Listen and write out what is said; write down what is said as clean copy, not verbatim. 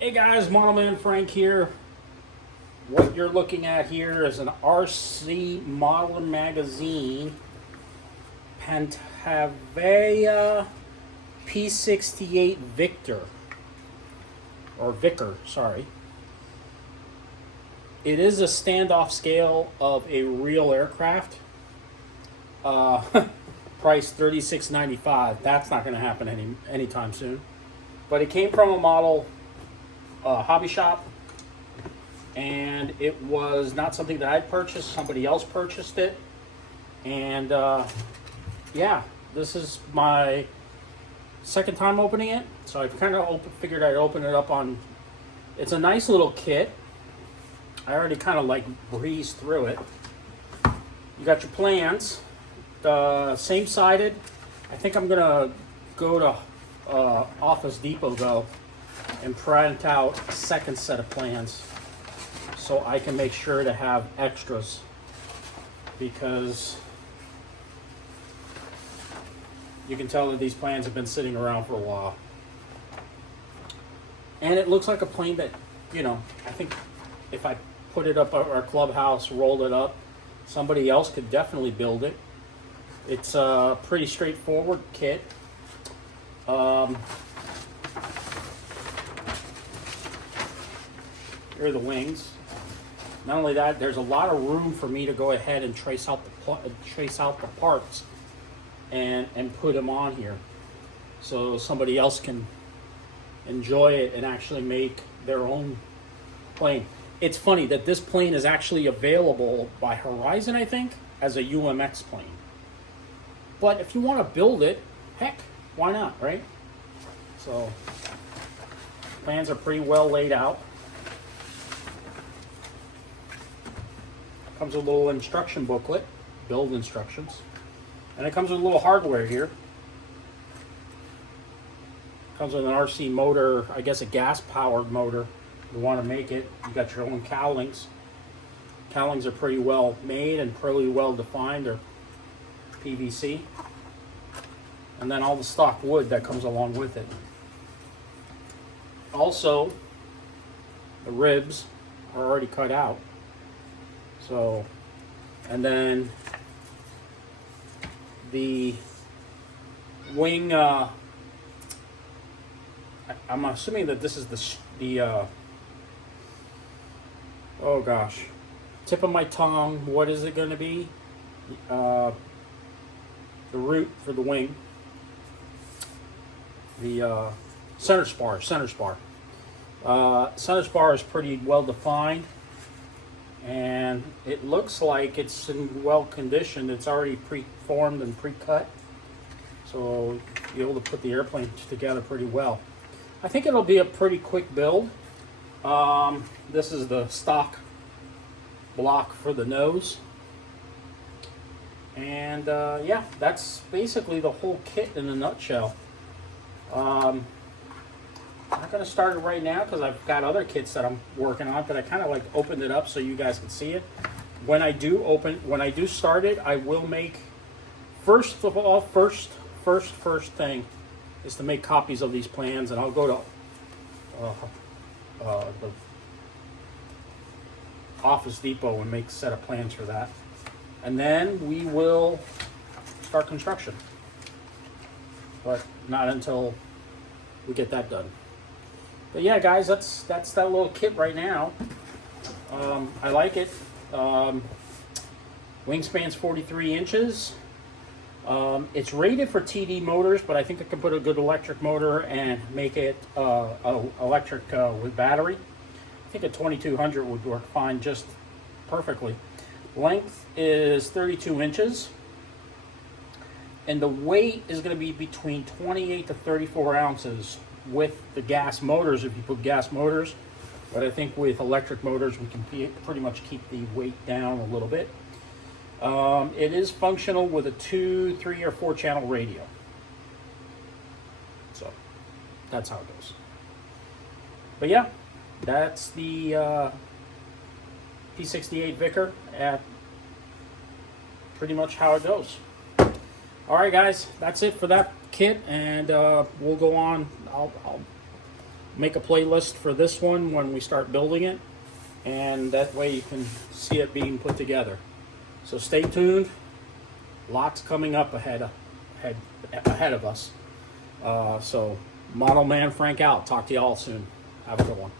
Hey guys, Modelman Frank here. What you're looking at here is an RC Modeler Magazine Partenavia P-68 Victor, or Vicker, sorry. It is a standoff scale of a real aircraft. Uh, Price $36.95. That's not going to happen anytime soon. But it came from a model hobby shop, and it was not something that I purchased. Somebody else purchased it, and yeah, this is my second time opening it. So I kind of figured I'd open it up on. It's a nice little kit. I already kind of like breezed through it. You got your plans, same sided. I think I'm gonna go to Office Depot though and print out a second set of plans so I can make sure to have extras, because you can tell that these plans have been sitting around for a while. And it looks like a plane that, I think if I put it up at our clubhouse, rolled it up, somebody else could definitely build it. It's a pretty straightforward kit. Here are the wings. Not only that, there's a lot of room for me to go ahead and trace out the parts and put them on here, so somebody else can enjoy it and actually make their own plane. It's funny that this plane is actually available by Horizon, I think, as a UMX plane. But if you want to build it, heck, why not, right? So plans are pretty well laid out. Comes with a little instruction booklet, build instructions, and it comes with a little hardware here. Comes with an RC motor, I guess a gas-powered motor. You want to make it. You got your own cowlings. Cowlings are pretty well made and pretty well defined. They're PVC, and then all the stock wood that comes along with it. Also, the ribs are already cut out. So, and then the wing, I'm assuming that this is the oh gosh, tip of my tongue, what is it going to be? The root for the wing. The center spar. Center spar is pretty well defined. And it looks like it's in well condition. It's already pre-formed and pre-cut, so you'll be able to put the airplane together pretty well. I think it'll be a pretty quick build. This is the stock block for the nose, and yeah, that's basically the whole kit in a nutshell. I'm not going to start it right now because I've got other kits that I'm working on, but I kind of like opened it up so you guys can see it. When I do start it, I will make, first thing is to make copies of these plans, and I'll go to the Office Depot and make a set of plans for that. And then we will start construction, but not until we get that done. But yeah, guys, that's that little kit right now. I like it. Wingspan's 43 inches. It's rated for TD motors, but I think I can put a good electric motor and make it electric with battery. I think a 2200 would work fine, just perfectly. Length is 32 inches. And the weight is going to be between 28 to 34 ounces with the gas motors, if you put gas motors. But I think with electric motors, we can pretty much keep the weight down a little bit. It is functional with a 2, 3, or 4 channel radio. So that's how it goes. But yeah, that's the P-68 Vicker at pretty much how it goes. All right, guys, that's it for that kit, and we'll go on. I'll make a playlist for this one when we start building it, and that way you can see it being put together. So stay tuned. Lots coming up ahead of us. So Model Man Frank out. Talk to you all soon. Have a good one.